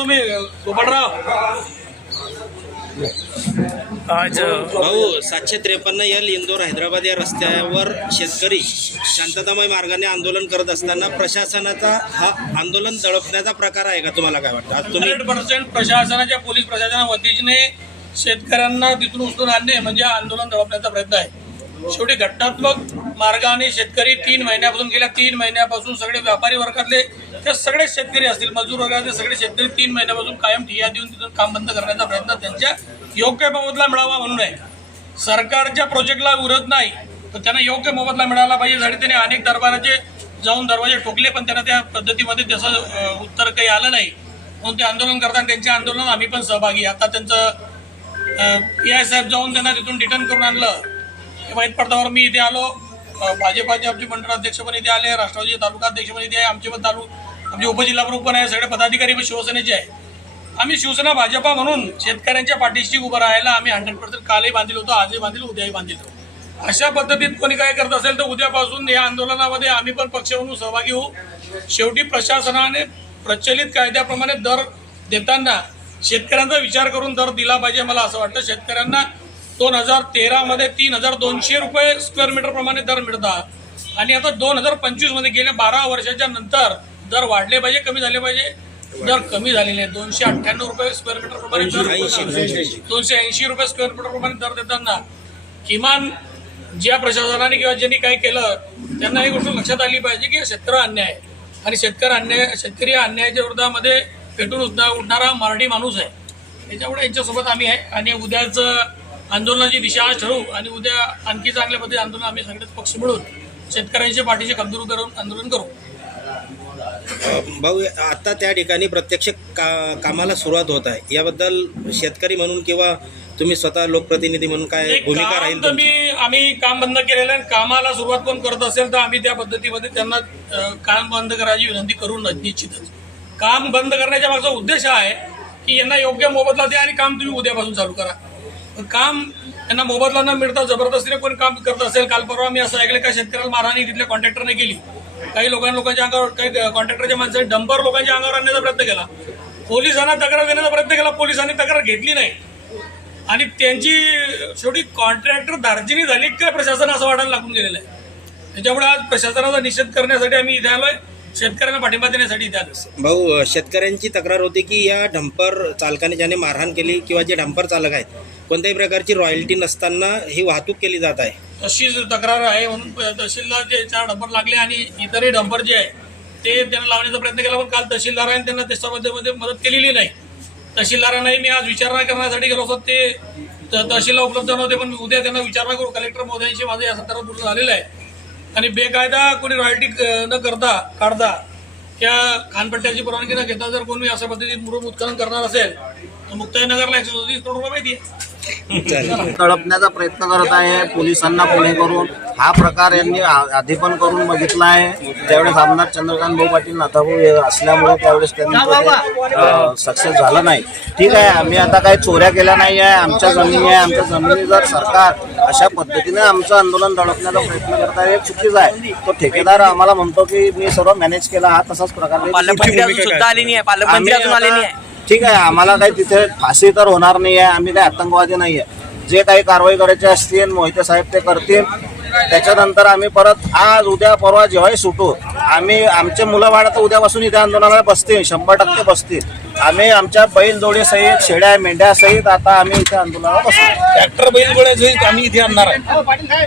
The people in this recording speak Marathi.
पोपटराव आज भाऊ सातशे त्रेपन्न एल इंदोर हैदराबाद या रस्त्यावर शेतकरी शांततामय मार्गाने आंदोलन करत असताना प्रशासनाचा हा आंदोलन दडपण्याचा प्रकार आहे का? तुम्हाला काय वाटतं? आज तुम्ही हंड्रेड पर्सेंट प्रशासनाच्या पोलीस प्रशासना वतीने शेतकऱ्यांना तिथून उचलून आणणे म्हणजे आंदोलन दडपण्याचा प्रयत्न आहे. शेवटी घटनात्मक मार्गाने शेतकरी तीन महिन्यापासून गेल्या तीन महिन्यापासून सगळे व्यापारी वर्गातले ते सगळे शेतकरी असतील मजूर वगैरे सगळे शेतकरी तीन महिन्यापासून कायम ठिया देऊन तिथून काम बंद करण्याचा प्रयत्न त्यांच्या योग्य मोबदला मिळावा म्हणून आहे. सरकारच्या प्रोजेक्टला विरोध नाही तर त्यांना योग्य मोबदला मिळाला पाहिजे. झाले त्याने अनेक दरबाराचे जाऊन दरवाजे ठोकले पण त्यांना त्या पद्धतीमध्ये त्याचं उत्तर काही आलं नाही. म्हणून ते आंदोलन करताना त्यांच्या आंदोलनात आम्ही पण सहभागी. आता त्यांचं पी आय साहेब जाऊन त्यांना तिथून रिटर्न करून आणलं. हे वाईट पडतावर मी इथे आलो. भाजपाचे आमचे मंडळ पण इथे आले राष्ट्रवादी तालुका अध्यक्ष पण इथे आहे आमचे पण तालु आमचे उपजिल्हाप्रमुख पण आहे सगळे पदाधिकारी पण शिवसेनेचे आहे. आम्ही शिवसेना भाजपा म्हणून शेतकऱ्यांच्या पाठीशी उभं राहायला आम्ही हंड्रेड पर्सेंट कालही बांधील होतो आजही बांधील उद्याही बांधील. अशा पद्धतीत कोणी काय करत असेल तर उद्यापासून या आंदोलनामध्ये आम्ही पण पक्ष म्हणून सहभागी होऊ. शेवटी प्रशासनाने प्रचलित कायद्याप्रमाणे दर देताना शेतकऱ्यांचा विचार करून दर दिला पाहिजे मला असं वाटतं. शेतकऱ्यांना दोन हजार तेरामध्ये तीन हजार दोनशे रुपये स्क्वेअर मीटर प्रमाणे दर मिळतात. आणि आता दोन हजार पंचवीसमध्ये गेल्या बारा वर्षाच्या नंतर दर वाढले पाहिजे कमी झाले पाहिजे. दर कमी झालेले आहेत. दोनशे अठ्ठ्याण्णव रुपये स्क्वेअर मीटर प्रमाणे दर दोनशे ऐंशी रुपये स्क्वेअर मीटर प्रमाणे दर देताना किमान ज्या प्रशासनाने किंवा ज्यांनी काय केलं त्यांना ही गोष्ट लक्षात आली पाहिजे की शेतकरी अन्याय आहे. आणि शेतकरी अन्याय शेतकरी अन्यायाच्या विरोधामध्ये पेटून उठणा उठणारा मराठी माणूस आहे. त्याच्यामुळे यांच्यासोबत आम्ही आहे. आणि उद्याचं आंदोलनाची दिशा आज ठरवू आणि उद्या आणखी चांगल्या पद्धतीने आंदोलन आम्ही सगळेच पक्ष मिळून शेतकऱ्यांच्या पाठीशी कमजोर करून आंदोलन करू. भाऊ आता त्या ठिकाणी प्रत्यक्ष का कामाला सुरुवात होत आहे. याबद्दल शेतकरी म्हणून किंवा तुम्ही स्वतः लोकप्रतिनिधी म्हणून काय भूमिका राहील? मी आम्ही काम बंद केलेलं आहे. कामाला सुरुवात कोण करत असेल तर आम्ही त्या पद्धतीमध्ये त्यांना काम बंद करायची विनंती करू निश्चितच. काम बंद करण्याच्या मागचा उद्देश हा आहे की यांना योग्य मोबदला द्या आणि काम तुम्ही उद्यापासून चालू करा. काम त्यांना मोबदला न मिळता जबरदस्तीने कोणी काम करत असेल काल परवा मी असं ऐकलं का शेतकऱ्याला मारहाणी तिथल्या कॉन्ट्रॅक्टरने केली. काही लोकांना लोकांच्या अंगावर काही कॉन्ट्रॅक्टरच्या माणसाने डंपर लोकांच्या अंगावर आणण्याचा प्रयत्न केला. पोलिसांना तक्रार देण्याचा प्रयत्न केला पोलिसांनी तक्रार घेतली नाही. आणि त्यांची शेवटी कॉन्ट्रॅक्टर दार्जिनी झाली काय प्रशासन असं वाटायला लागून गेलेलं आहे? त्याच्यामुळे आज प्रशासनाचा निषेध करण्यासाठी आम्ही इथे आलोय. शेतकऱ्यांना पाठिंबा देण्यासाठी आलो भाऊ शेतकऱ्यांची तक्रार होती की या डंपर चालकाने ज्याने मारहाण केली किंवा जे डंपर चालक आहेत कोणत्याही प्रकारची रॉयल्टी नसताना ही वाहतूक केली जात आहे. तशीच तक्रार आहे म्हणून तहसीलला जे चार डंपर लागले आणि इतरही डंपर जे आहे ते त्यांना लावण्याचा प्रयत्न केला पण काल तहसीलदारांनी त्यांना त्याच्यामध्ये मदत केलेली नाही. तहसीलदारांनाही मी आज विचारणा करण्यासाठी गेलो होतो ते त- तहसीलला उपलब्ध नव्हते पण उद्या त्यांना विचारणा करू. कलेक्टर महोदयांशी माझं या संदर्भात बोलणं झालेलं आहे. आणि बेकायदा कोणी रॉयल्टी न करता काढता त्या खानपट्ट्याची परवानगी न घेता जर कोणी अशा पद्धतीत मुरुम उत्खनन करणार असेल तर मुक्ताईनगरला एकशे सदतीस करोड रुपये माहिती आहे तडपण्याचा प्रयत्न करत आहे. पोलिसांना पुणे करून हा प्रकार यांनी आ- आधी पण करून बघितला आहे. त्यावेळेस आमदार चंद्रकांत भाऊ पाटील नाथाभाऊ असल्यामुळे त्यावेळेस त्यांनी सक्सेस झालं नाही. ठीक आहे आम्ही आता काही चोऱ्या केल्या नाही आहे. आमच्या जमिनी आहे. आमच्या जमिनी जर सरकार अशा पद्धतीने आमचं आंदोलन दडपण्याचा प्रयत्न करत आहे हे चुकीचं आहे. तो ठेकेदार आम्हाला म्हणतो की मी सर्व मॅनेज केला हा तसाच प्रकार पालकमंत्री अजून सुद्धा आली नाही आहे. पालकमंत्री आम्ही अजून आले नाही आता- आहे. ठीक आहे आम्हाला काही तिथे फाशी तर होणार नाही आहे आम्ही काही आतंकवादी नाही आहे जे काही कारवाई करायची असतील मोहिते साहेब ते करतील. त्याच्यानंतर आम्ही परत आज उद्या परवा जेव्हाही सुटू आम्ही आमचे मुलं बाळ तर उद्यापासून इथे आंदोलनाला बसतील शंभर टक्के बसतील. आम्ही आमच्या बैलजोडी सहित शेळ्या मेंढ्या सहित आता आम्ही इथे आंदोलनाला बसतो ट्रॅक्टर बैल आम्ही इथे आणणार आहे.